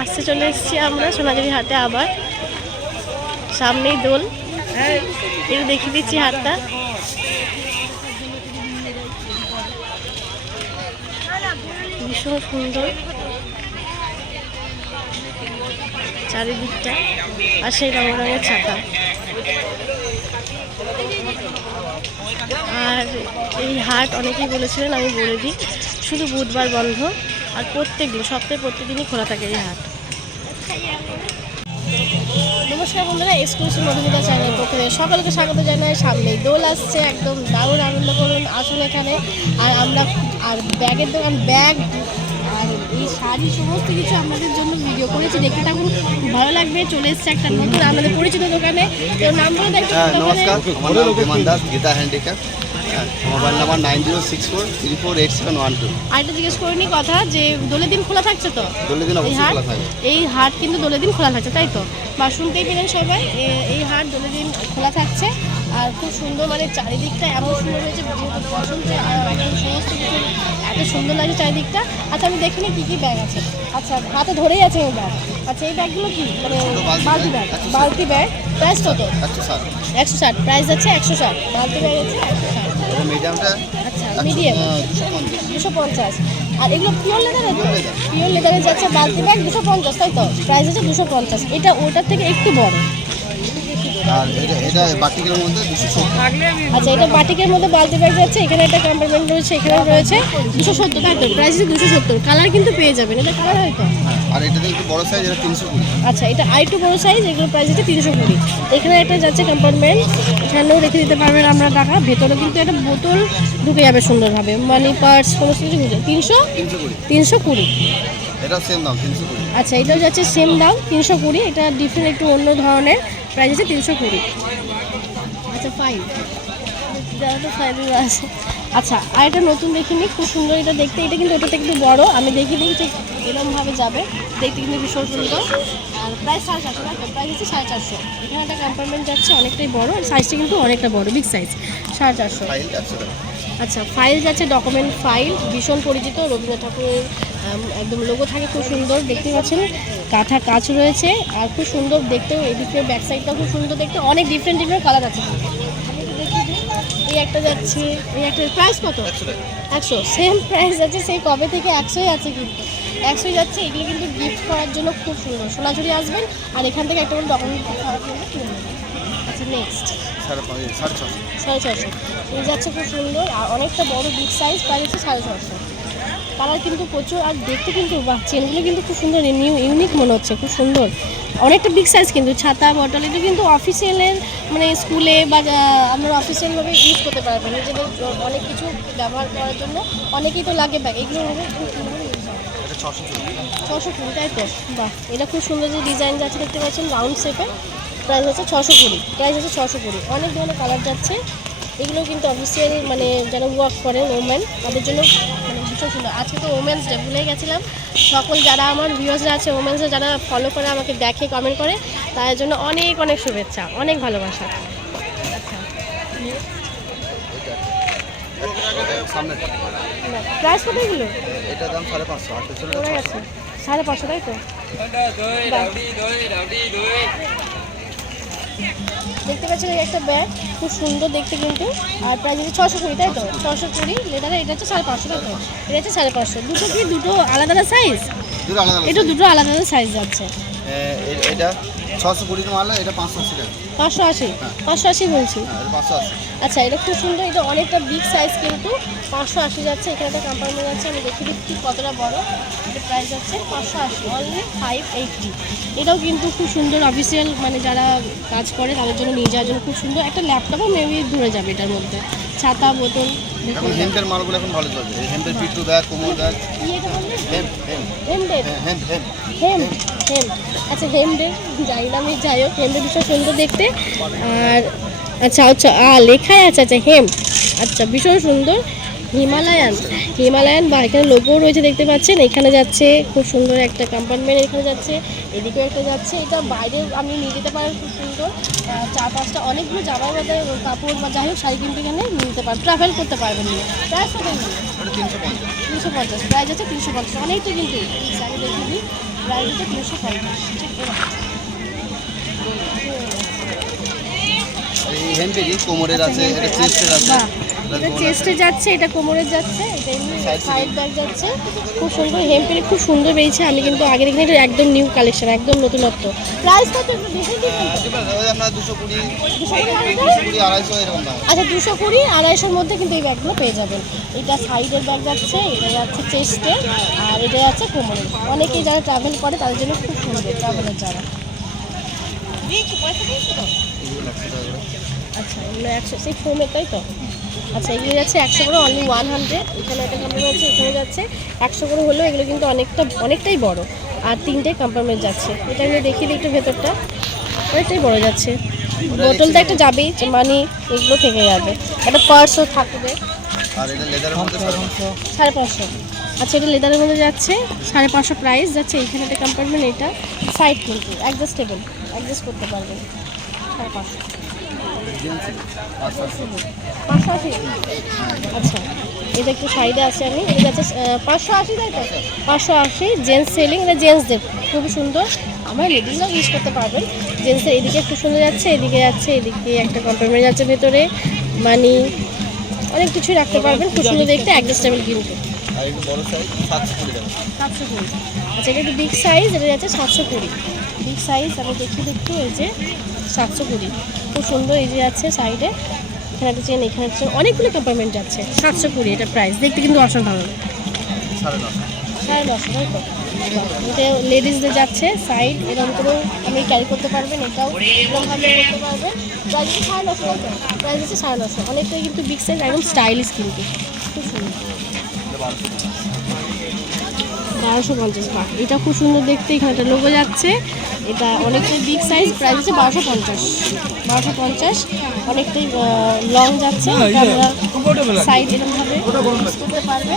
আসতে চলে এসেছি আমরা সোনাঝুরি হাটে আবার। সামনেই দোল। একটু দেখিয়ে দিচ্ছি হাটটা। ভীষণ সুন্দর। চারিদিকটা। আর সেই রঙ রঙের ছাতা। আর এই হাট অনেকেই বলেছিলেন, আমি বলে দিই, শুধু বুধবার বন্ধ। আর প্রত্যেক দিন সপ্তাহে প্রত্যেক দিনই খোলা থাকে এই হাট। নমস্কার বন্ধুরা এক্সক্লুসিভ মধুমিতা চ্যানেল পক্ষ থেকে সকলকে স্বাগত জানাই। সামনেই দোল আসছে একদম দারুণ আনন্দ করুন আসুন এখানে। আর আমরা আর ব্যাগের দোকান ব্যাগ আর এই শাড়ি সমস্ত কিছু আমাদের জন্য ভিডিও করেছি। দেখতে থাকুন খুব ভালো লাগবে চলে এসছে একটা নতুন আমাদের পরিচিত দোকানে। তো নাম বলে হ্যাঁ নমস্কার। আমার নাম Das Gita handicap mobile number nine zero six four three four eight seven one two. আরেকটা জিজ্ঞেস করে নি কথা যে দোলের দিন খোলা থাকছে তো? দোলের দিন এই অবশ্যই হাট খোলা থাকে। এই হাট কিন্তু দোলের দিন খোলা থাকছে তাই তো? বা শুনতেই পেলেন সবাই? এ- এই হাট দোলের দিন খোলা থাকছে আর খুব সুন্দর মানে চারিদিকটা এমন সুন্দর হয়েছে বসন্ত সমস্ত কিছু এত সুন্দর লাগছে চারিদিকটা। আচ্ছা আমি দেখিনি কি কি ব্যাগ আছে। আচ্ছা হাতে ধরেই আছে এই ব্যাগ আচ্ছা এই ব্যাগগুলো কি? মানে বালতি ব্যাগ বালতি ব্যাগ প্রাইস কত? একশো ষাট। একশো ষাট। প্রাইস আছে একশো ষাট। বালতি ব্যাগ আছে একশো ষাট। এবং মিডিয়ামটা আচ্ছা মিডিয়াম দুশো পঞ্চাশ। আর এগুলো পিওর লেদারের তো? পিওর লেদারে যাচ্ছে বালতি ব্যাগ দুশো পঞ্চাশ তাই তো? প্রাইস আছে দুশো পঞ্চাশ। এটা ওটার থেকে একটু বড়। আর এটা এটা বাটিকের মধ্যে দুশো সত্তর। আচ্ছা এটা বাটিকের মধ্যে বালতি ব্যাগ যাচ্ছে এখানে একটা কম্পার্টমেন্ট রয়েছে এখানেও রয়েছে। দুশো সত্তর তাই তো? প্রাইস দুশো সত্তর। কালার কিন্তু পেয়ে যাবেন এটা কালার হয়তো আর একটু বড় সাইজ এটা তিনশো কুড়ি। আচ্ছা এটা আরেকটু বড় সাইজ প্রাইস তিনশো কুড়ি। এখানে একটা যাচ্ছে কম্পার্টমেন্ট এখানেও রেখে দিতে পারবেন আমরা টাকা। ভেতরে কিন্তু একটা বোতল ঢুকে যাবে সুন্দরভাবে। মানি পার্স সমস্ত কিছু ঢুকে তিনশো? তিনশো কুড়ি। তিনশো কুড়ি। এটাও সেম দাম তিনশো কুড়ি। আচ্ছা এটাও যাচ্ছে সেম দাম তিনশো কুড়ি। এটা ডিফারেন্ট একটু অন্য ধরনের। প্রাইস আছে তিনশো কুড়ি। আচ্ছা ফাইভ তো আছে আচ্ছা আর এটা নতুন দেখিনি খুব সুন্দর এটা দেখতে। এটা কিন্তু ওটাতে একটু বড়, আমি দেখি দেখি এরকমভাবে যাবে। দেখতে কিন্তু ভীষণ সুন্দর। আর প্রায় সাড়ে চারশো প্রাইস হচ্ছে সাড়ে চারশো। এখানে একটা কম্পার্টমেন্ট যাচ্ছে, অনেকটাই বড়, আর সাইজটা কিন্তু অনেকটা বড় বিগ সাইজ সাড়ে চারশো। আচ্ছা ফাইল যাচ্ছে ডকুমেন্ট ফাইল ভীষণ পরিচিত রবীন্দ্রনাথ ঠাকুরের একদম লোগো থাকে খুব সুন্দর দেখতে পাচ্ছেন কাঁথা কাজ রয়েছে আর খুব সুন্দর দেখতেও এদিকে ব্যাক সাইডটাও খুব সুন্দর দেখতে অনেক ডিফারেন্ট ডিফারেন্ট কালার আছে। এই একটা যাচ্ছে এই একটা প্রাইস কত? একশো একশো সেম প্রাইস আছে সেই কবে থেকে একশোই আছে কিন্তু। একশোই যাচ্ছে এগুলো কিন্তু গিফট করার জন্য খুব সুন্দর। সোনাঝুরি আসবেন আর এখান থেকে একটা করে ডকুমেন্ট আচ্ছা নেক্সট সাড়ে পাঁচ সাড়ে ছশো। সাড়ে ছশো। এই যাচ্ছে খুব সুন্দর আর অনেকটা বড় বিগ সাইজ প্রাইস হচ্ছে সাড়ে ছশো। কালার কিন্তু প্রচুর আর দেখতে কিন্তু বাহ চেনগুলো কিন্তু খুব সুন্দর নিউ ইউনিক মনে হচ্ছে খুব সুন্দর। অনেকটা বিগ সাইজ কিন্তু ছাতা বটল এটা কিন্তু অফিসিয়ালের মানে স্কুলে বা আমরা অফিসিয়ালভাবে ইউজ করতে পারবেন। নিজেদের অনেক কিছু ব্যবহার করার জন্য অনেকেই তো লাগে ব্যাগ এগুলো ছশো ছশো কুড়ি তাই তো? বাহ এটা খুব সুন্দর যে ডিজাইন যাচ্ছে দেখতে পাচ্ছেন রাউন্ড শেপে প্রাইস হচ্ছে ছশো কুড়ি। প্রাইস হচ্ছে ছশো কুড়ি। অনেক ধরনের কালার যাচ্ছে। এগুলো কিন্তু অফিসিয়াল মানে যারা ওয়ার্ক করেন ওমেন তাদের জন্য মানে ভীষণ সুন্দর। আজকে তো ওমেন্স ডে ভুলে গেছিলাম। সকল যারা আমার ভিউয়ার্সরা আছে ওমেন্সরা যারা ফলো করে আমাকে দেখে কমেন্ট করে তাদের জন্য অনেক অনেক শুভেচ্ছা অনেক ভালোবাসা। আচ্ছা প্রাইস কত এগুলো? দাম সাড়ে পাঁচশো সাড়ে তাই তো। দেখতে পাচ্ছেন এই একটা ব্যাগ খুব সুন্দর দেখতে কিন্তু। আর প্রায় যদি ছশো কুড়ি তাই তো? ছশো কুড়ি লেদারে এটা হচ্ছে সাড়ে পাঁচশো তাই তো? এটা হচ্ছে সাড়ে পাঁচশো। দুটো কি? দুটো আলাদা আলাদা সাইজ এটা দুটো আলাদা আলাদা সাইজ যাচ্ছে। এ- এটা ছশো কুড়ি মাল এটা পাঁচশো আশি টাকা। পাঁচশো আশি? পাঁচশো আশি বলছি? হ্যাঁ পাঁচশো আশি। আচ্ছা এটা খুব সুন্দর এটা অনেকটা বিগ সাইজ কিন্তু। পাঁচশো আশি যাচ্ছে এখানে একটা কম্পার্টমেন্ট আছে আমি দেখে দিচ্ছি কতটা বড়। এটা প্রাইস আছে পাঁচশো আশি অনলি ফাইভ এইটটি এটাও কিন্তু খুব সুন্দর অফিসিয়াল মানে যারা কাজ করে তাদের জন্য নিয়ে যাওয়ার জন্য খুব সুন্দর। একটা ল্যাপটপও মেবি ধরে যাবে এটার মধ্যে। ছাতা বোতল এখন হেম্পের মালগুলো এখন ভালো চলছে। এই হেম্পের পিট্টু ব্যাগ কোমর ব্যাগ হ্যাঁ হেম্প হেম্প হেম হেম আচ্ছা যাই না আমি যাই হোক হেমডে ভীষণ সুন্দর দেখতে। আর আচ্ছা আচ্ছা আ লেখাই আছে আচ্ছা হেম আচ্ছা ভীষণ সুন্দর। হিমালয়ান হিমালয়ান বা এখানে লোগো রয়েছে দেখতে পাচ্ছেন এখানে যাচ্ছে খুব সুন্দর একটা কম্পার্টমেন্ট এখানে যাচ্ছে এদিকেও একটা যাচ্ছে এটা বাইরে আপনি নিয়ে যেতে পারেন খুব সুন্দর। চার পাঁচটা অনেকগুলো জামার মধ্যে কাপড় বা যাই হোক শাড়ি কিন্তু এখানে নিয়ে যেতে পারেন ট্রাভেল করতে পারবেন নিয়ে কত তিনশো পঞ্চাশ। প্রাইস আছে তিনশো পঞ্চাশ। অনেকটা কিন্তু শাড়ি দেখে দিই প্রাইস হচ্ছে তিনশো পঞ্চাশ। ঠিক এই হ্যান্ডেরই কোমরের আছে এটা চেস্টের আছে। এটা। চেস্টে যাচ্ছে এটা কোমরের যাচ্ছে এটা এমনি সাইড ব্যাগ যাচ্ছে। খুব সুন্দর হেমপেরে খুব সুন্দর বেরিয়েছে। আমি কিন্তু আগে দেখিনি এটা একদম নিউ কালেকশন একদম নতুনত্ব। প্রাইস কত একটু দেখে দিন। দুশো কুড়ি আড়াইশো? এরকম আচ্ছা দুশো কুড়ি আড়াইশোর মধ্যে কিন্তু এই ব্যাগগুলো পেয়ে যাবেন। এটা সাইডের ব্যাগ যাচ্ছে এটা যাচ্ছে চেস্টে আর এটা যাচ্ছে কোমরে। অনেকেই যারা ট্রাভেল করে তাদের জন্য খুব সুন্দর ট্রাভেলের যারা আচ্ছা এগুলো একশো সেই ফোমের তাই তো? আচ্ছা এগুলো যাচ্ছে একশো করে অনলি ওয়ান হান্ড্রেড এখানে একটা কোম্পানি আছে এখানে যাচ্ছে। একশো করে হলেও এগুলো কিন্তু অনেকটা অনেকটাই বড়। আর তিনটে কম্পারমেন্ট যাচ্ছে। এটা আমি দেখিয়ে দিই একটু ভেতরটা। অনেকটাই বড় যাচ্ছে। বোতলটা একটা যাবেই যে মানি এগুলো থেকে যাবে। একটা পার্সও থাকবে। সাড়ে পাঁচশো। আচ্ছা এটা লেদারের মধ্যে যাচ্ছে। সাড়ে পাঁচশো প্রাইস যাচ্ছে। এইখানে একটা কম্পার্টমেন্ট এটা সাইড কিন্তু অ্যাডজাস্টেবল অ্যাডজাস্ট করতে পারবেন। সাড়ে পাঁচশো। আচ্ছা এটা একটু আছে আমি। আহ, পাঁচশো আশি তাই তো? পাঁচশো আশি জেন্টস সেলিং এটা জেন্টসদের খুবই সুন্দর। আমার লেডিসরাও ইউজ করতে পারবেন। জেন্টসের এদিকে একটু সুন্দর যাচ্ছে এদিকে যাচ্ছে এদিকে একটা কম্পার্টমেন্ট যাচ্ছে ভেতরে। মানি অনেক কিছুই রাখতে পারবেন। খুব সুন্দর দেখতে অ্যাডজাস্টেবল কিন্তু। একটু আচ্ছা এটা বিগ সাইজ এটা যাচ্ছে সাতশো কুড়ি। বিগ সাইজ আমি দেখি দেখতে এই যে সাতশো কুড়ি। খুব সুন্দর এই যে আছে সাইডে এখানে একটা চেন এখানে চেন অনেকগুলো কম্পার্টমেন্ট যাচ্ছে। সাতশো কুড়ি এটা প্রাইস দেখতে কিন্তু অসাধারণ। সাড়ে নশো। সাড়ে নশো তাই তো? এটা লেডিসদের যাচ্ছে সাইড এরকম করেও আপনি ক্যারি করতে পারবেন এটাও এরকমভাবে করতে পারবেন। প্রাইস হচ্ছে সাড়ে নশো প্রাইস হচ্ছে সাড়ে নশো। অনেকটাই কিন্তু বিগ সাইজ একদম স্টাইলিশ কিন্তু। খুব সুন্দর। বারোশো পঞ্চাশ বাহ। এটা খুব সুন্দর দেখতে এখানে একটা লোগো যাচ্ছে। এটা অনেকটাই বিগ সাইজ প্রাইস হচ্ছে বারোশো পঞ্চাশ। বারোশো পঞ্চাশ অনেকটাই লং যাচ্ছে। এটা আমরা সাইড এরকমভাবে করতে পারবে।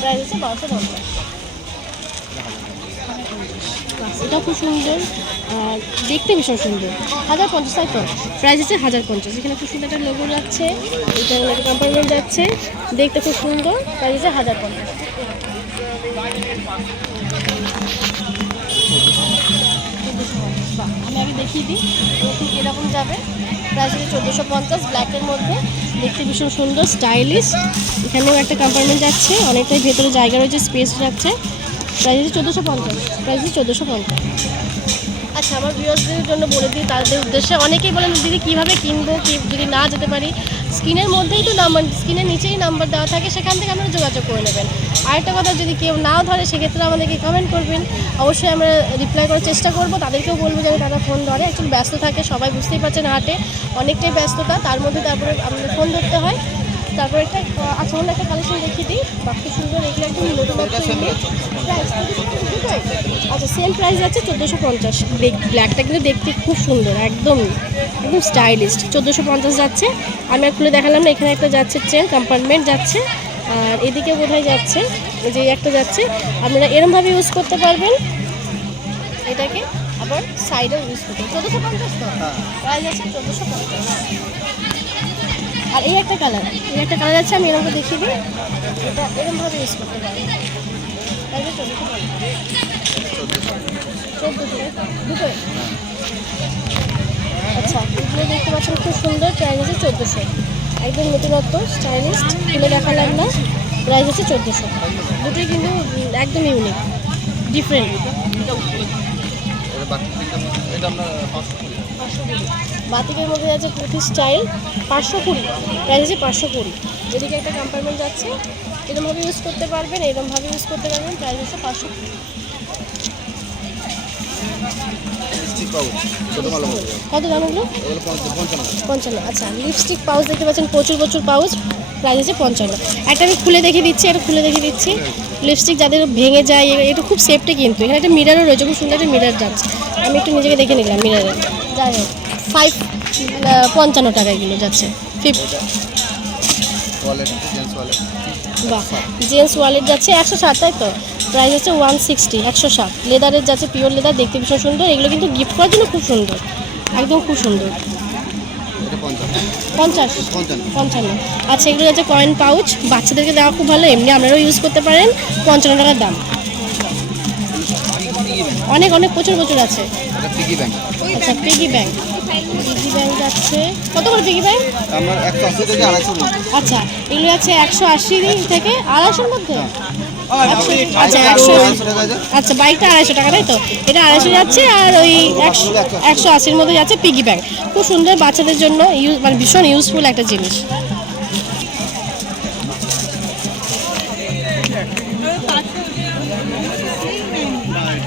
প্রাইস হচ্ছে বারোশো পঞ্চাশ। এটা খুব সুন্দর। দেখতে ভীষণ সুন্দর। হাজার পঞ্চাশ তাই তো? প্রাইস হচ্ছে হাজার পঞ্চাশ এখানে খুব সুন্দর একটা লোগো যাচ্ছে। এটা একটা কম্পার্টমেন্ট যাচ্ছে। দেখতে খুব সুন্দর। প্রাইস হচ্ছে হাজার পঞ্চাশ আমি দেখিয়ে দিই তো ঠিক এরকম যাবে। প্রাইস হচ্ছে চোদ্দোশো পঞ্চাশ ব্ল্যাকের মধ্যে। দেখতে ভীষণ সুন্দর স্টাইলিশ এখানেও একটা কম্পার্টমেন্ট যাচ্ছে, অনেকটাই ভেতরে জায়গা রয়েছে স্পেস যাচ্ছে। প্রাইস হচ্ছে চোদ্দোশো পঞ্চাশ প্রাইস হচ্ছে চোদ্দোশো পঞ্চাশ। আচ্ছা আমার ভিউয়ার্সদের জন্য বলে দিই তাদের উদ্দেশ্যে। অনেকেই বলেন দিদি কীভাবে কিনবো? কি যদি না যেতে পারি? স্ক্রিনের মধ্যেই তো নাম্বার স্ক্রিনের নিচেই নাম্বার দেওয়া থাকে সেখান থেকে আপনারা যোগাযোগ করে নেবেন। আরেকটা কথা যদি কেউ নাও ধরে সেক্ষেত্রে আমাদেরকে কমেন্ট করবেন। অবশ্যই আমরা রিপ্লাই করার চেষ্টা করব। তাদেরকেও বলব যেন তারা ফোন ধরে। একটু ব্যস্ত থাকে সবাই বুঝতেই পারছেন হাটে অনেকটাই ব্যস্ততা। তার মধ্যে তারপরে আমাদের ফোন ধরতে হয়। তারপরে একটা আচ্ছা একটা কালেকশন দেখিয়ে দিই। বাকি সুন্দর এগুলো একদম নতুন সেম প্রাইস আছে চোদ্দোশো পঞ্চাশ। ব্ল্যাকটা কিন্তু দেখতে খুব সুন্দর একদম একদম স্টাইলিস্ট চোদ্দোশো পঞ্চাশ যাচ্ছে। আমি আর খুলে দেখালাম না এখানে একটা যাচ্ছে চেন কম্পার্টমেন্ট যাচ্ছে আর এদিকে বোধহয় যাচ্ছে যে একটা যাচ্ছে। আপনারা এরমভাবে ইউজ করতে পারবেন। এটাকে আবার সাইডেও ইউজ করতে চোদ্দোশো পঞ্চাশ তো? হ্যাঁ। প্রাইস আছে চোদ্দোশো পঞ্চাশ। আর এই একটা কালার এই একটা কালার আছে আমি এরকম দেখিয়ে দিই। এটা এরকমভাবে ইউজ করতে পারি আচ্ছা দেখতে খুব সুন্দর আছে একদম দেখালাম না হচ্ছে চোদ্দোশো দুটোই কিন্তু একদম ইউনিক ডিফারেন্ট মধ্যে পুঁথি স্টাইল পাঁচশো কুড়ি প্রাইস আছে পাঁচশো কুড়ি। এদিকে একটা কম্পার্টমেন্ট যাচ্ছে এরকমভাবে ইউজ করতে পারবেন এরকমভাবে ইউজ করতে পারবেন প্রাইস আছে পাঁচশো। কত দাম এগুলো? এগুলো পঞ্চান্ন আচ্ছা। লিপস্টিক পাউচ দেখতে পাচ্ছেন প্রচুর প্রচুর পাউচ প্রাইস আছে পঞ্চান্ন। একটা আমি খুলে দেখিয়ে দিচ্ছি একটা খুলে দেখিয়ে দিচ্ছি। লিপস্টিক যাদের ভেঙে যায় এটা খুব সেফটি কিন্তু। এখানে একটা মিরারও রয়েছে খুব সুন্দর একটা মিরার যাচ্ছে। আমি একটু নিজেকে দেখে নিলাম মিরারে যাই হোক ফাইভ পঞ্চান্ন টাকা এগুলো যাচ্ছে। ফিফটি ওয়ালেট জেন্টস ওয়ালেট বাহ জেন্টস ওয়ালেট যাচ্ছে একশো ষাট তাই তো? প্রাইস হচ্ছে ওয়ান সিক্সটি একশো ষাট। লেদারের যাচ্ছে পিওর লেদার দেখতে ভীষণ সুন্দর। এগুলো কিন্তু গিফট করার জন্য খুব সুন্দর। একদম খুব সুন্দর। পঞ্চাশ। পঞ্চান্ন। আচ্ছা এগুলো যাচ্ছে কয়েন পাউচ বাচ্চাদেরকে দেওয়া খুব ভালো। এমনি আপনারাও ইউজ করতে পারেন। পঞ্চান্ন টাকার দাম। অনেক অনেক প্রচুর প্রচুর আছে। আচ্ছা পিগি ব্যাংক কত করে থেকে আড়াইশো আচ্ছা এগুলো আছে থেকে আড়াইশোর মধ্যে? একশো- আচ্ছা একশো আচ্ছা বাইকটা আড়াইশো টাকা তাই তো? এটা আড়াইশো যাচ্ছে আর ওই একশো একশো আশির মধ্যে যাচ্ছে পিগি ব্যাংক খুব সুন্দর বাচ্চাদের জন্য ইউজ মানে ভীষণ ইউজফুল একটা জিনিস।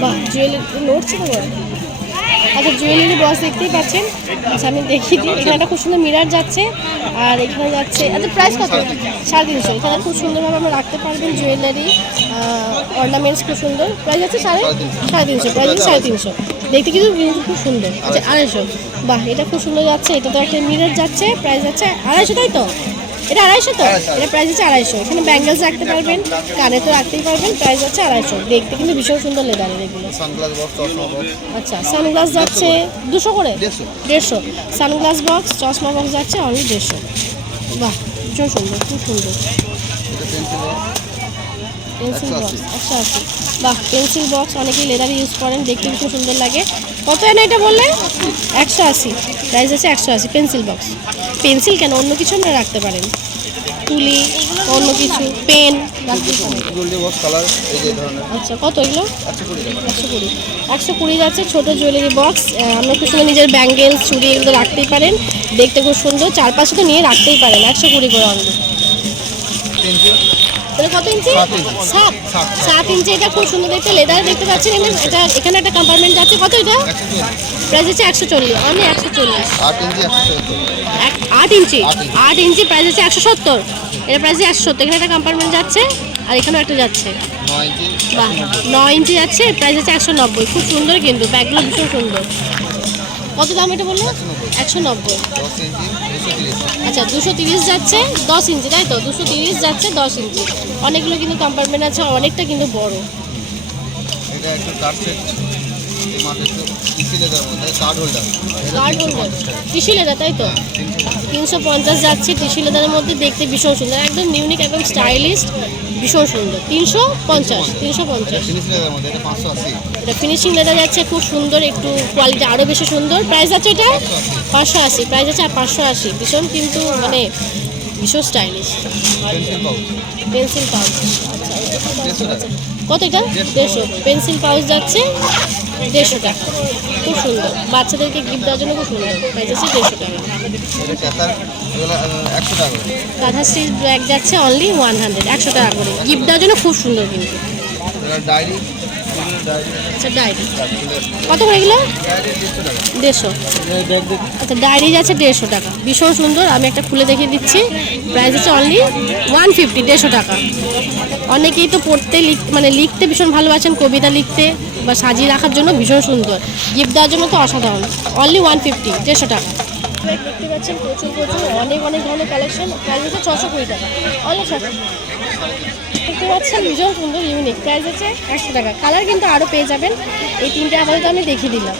বাহ জুয়েলারি নড়ছে। আচ্ছা জুয়েলারি বক্স দেখতেই পাচ্ছেন। আচ্ছা আমি দেখিয়ে দিই। এখানে একটা খুব সুন্দর মিরার যাচ্ছে আর এখানে যাচ্ছে আচ্ছা প্রাইস কত? সাড়ে তিনশো। এখানে খুব সুন্দরভাবে আমরা রাখতে পারবেন জুয়েলারি অর্নামেন্টস খুব সুন্দর। প্রাইস আছে সাড়ে সাড়ে তিনশো। প্রাইস আছে সাড়ে তিনশো। দেখতে কিন্তু খুব সুন্দর। আচ্ছা আড়াইশো। বাহ এটা খুব সুন্দর যাচ্ছে। এটা তো একটা মিরার যাচ্ছে প্রাইস যাচ্ছে আড়াইশো তাই তো? এটা আড়াইশো তো? এটা প্রাইস আছে আড়াইশো। এখানে ব্যাঙ্গেলস রাখতে পারবেন কানে তো রাখতেই পারবেন প্রাইস হচ্ছে আড়াইশো। দেখতে কিন্তু ভীষণ সুন্দর লেদারের এগুলো। আচ্ছা সানগ্লাস যাচ্ছে দুশো করে? দেড়শো। সানগ্লাস বক্স চশমা বক্স যাচ্ছে অনলি দেড়শো। বাহ ভীষণ সুন্দর খুব সুন্দর। পেন্সিল পেন্সিল বক্স একশো আশি বাহ পেন্সিল বক্স অনেকেই লেদার ইউজ করেন দেখতে ভীষণ সুন্দর লাগে। কত এনে এটা বললেন একশো আশি। প্রাইস আছে একশো আশি। পেন্সিল বক্স পেন্সিল কেন? অন্য কিছু আমরা রাখতে পারেন। তুলি, অন্য কিছু পেন আচ্ছা কত এগুলো? একশো কুড়ি। একশো কুড়ি যাচ্ছে, ছোটো জুয়েলারি বক্স আমরা খুব সুন্দর নিজের ব্যাঙ্গেল চুড়ি এগুলো রাখতেই পারেন। দেখতে খুব সুন্দর। চারপাশে তো নিয়ে রাখতেই পারেন। একশো কুড়ি করে পেন্সিল এটা কত ইঞ্চি? সাত সাত। ইঞ্চি এটা খুব সুন্দর দেখতে লেদার দেখতে পাচ্ছেন। এখানে এটা এখানে একটা কম্পার্টমেন্ট আছে কত এটা? প্রাইস হচ্ছে একশো চল্লিশ। আমি একশো চল্লিশ। আট ইঞ্চি। আট ইঞ্চি? প্রাইস হচ্ছে একশো সত্তর। এটা প্রাইস একশো সত্তর। এখানে একটা কম্পার্টমেন্ট যাচ্ছে আর এখানেও একটা যাচ্ছে। বাহ নয় ইঞ্চি যাচ্ছে প্রাইস হচ্ছে একশো নব্বই। খুব সুন্দর কিন্তু ব্যাগগুলো ভীষণ সুন্দর। কত দাম এটা বলল একশো নব্বই। আচ্ছা দুশো তিরিশ যাচ্ছে দশ ইঞ্চি তাই তো? দুশো তিরিশ যাচ্ছে দশ ইঞ্চি। অনেকগুলো কিন্তু কম্পার্টমেন্ট আছে অনেকটা কিন্তু বড়। এটা একটা কার্ড সেট লেদার তাই তো? তিনশো পঞ্চাশ যাচ্ছে লেদারের মধ্যে দেখতে ভীষণ সুন্দর একদম ইউনিক একদম স্টাইলিশ ভীষণ সুন্দর। তিনশো পঞ্চাশ তিনশো পঞ্চাশ। এটা ফিনিশিং লেদার যাচ্ছে খুব সুন্দর একটু কোয়ালিটি আরও বেশি সুন্দর। প্রাইস আছে এটা? পাঁচশো আশি প্রাইস আছে পাঁচশো আশি। ভীষণ কিন্তু মানে ভীষণ স্টাইলিশ পেন্সিল পাউচ কত? এটা? দেড়শো। পেন্সিল পাউচ যাচ্ছে দেড়শো টাকা। খুব সুন্দর। বাচ্চাদেরকে গিফট দেওয়ার জন্য খুব সুন্দর। প্রাইস আছে দেড়শো টাকা। কাঁথা স্টিচ ব্যাগ যাচ্ছে অনলি ওয়ান হান্ড্রেড একশো টাকা করে। গিফট দেওয়ার জন্য খুব সুন্দর কিন্তু। ডায়েরি আচ্ছা কত দেড়শো। আচ্ছা দেড়শো টাকা। ভীষণ সুন্দর, আমি একটা খুলে দেখিয়ে দিচ্ছি। হচ্ছে অনলি ওয়ান ফিফটি দেড়শো টাকা। অনেকেই তো পড়তে লিখ মানে লিখতে ভীষণ ভালোবাসেন, কবিতা লিখতে বা সাজিয়ে রাখার জন্য ভীষণ সুন্দর। গিফট দেওয়ার জন্য তো অসাধারণ। অনলি ওয়ান ফিফটি দেড়শো টাকা। দেখতে পাচ্ছেন প্রচুর প্রচুর, অনেক অনেক ধরনের কালেকশন ছশো কুড়ি টাকা। দেখতে পাচ্ছেন ভীষণ সুন্দর ইউনিক প্রাইস আছে, একশো টাকা। কালার কিন্তু আরও পেয়ে যাবেন। এই তিনটে আপাতত আমি দেখিয়ে দিলাম।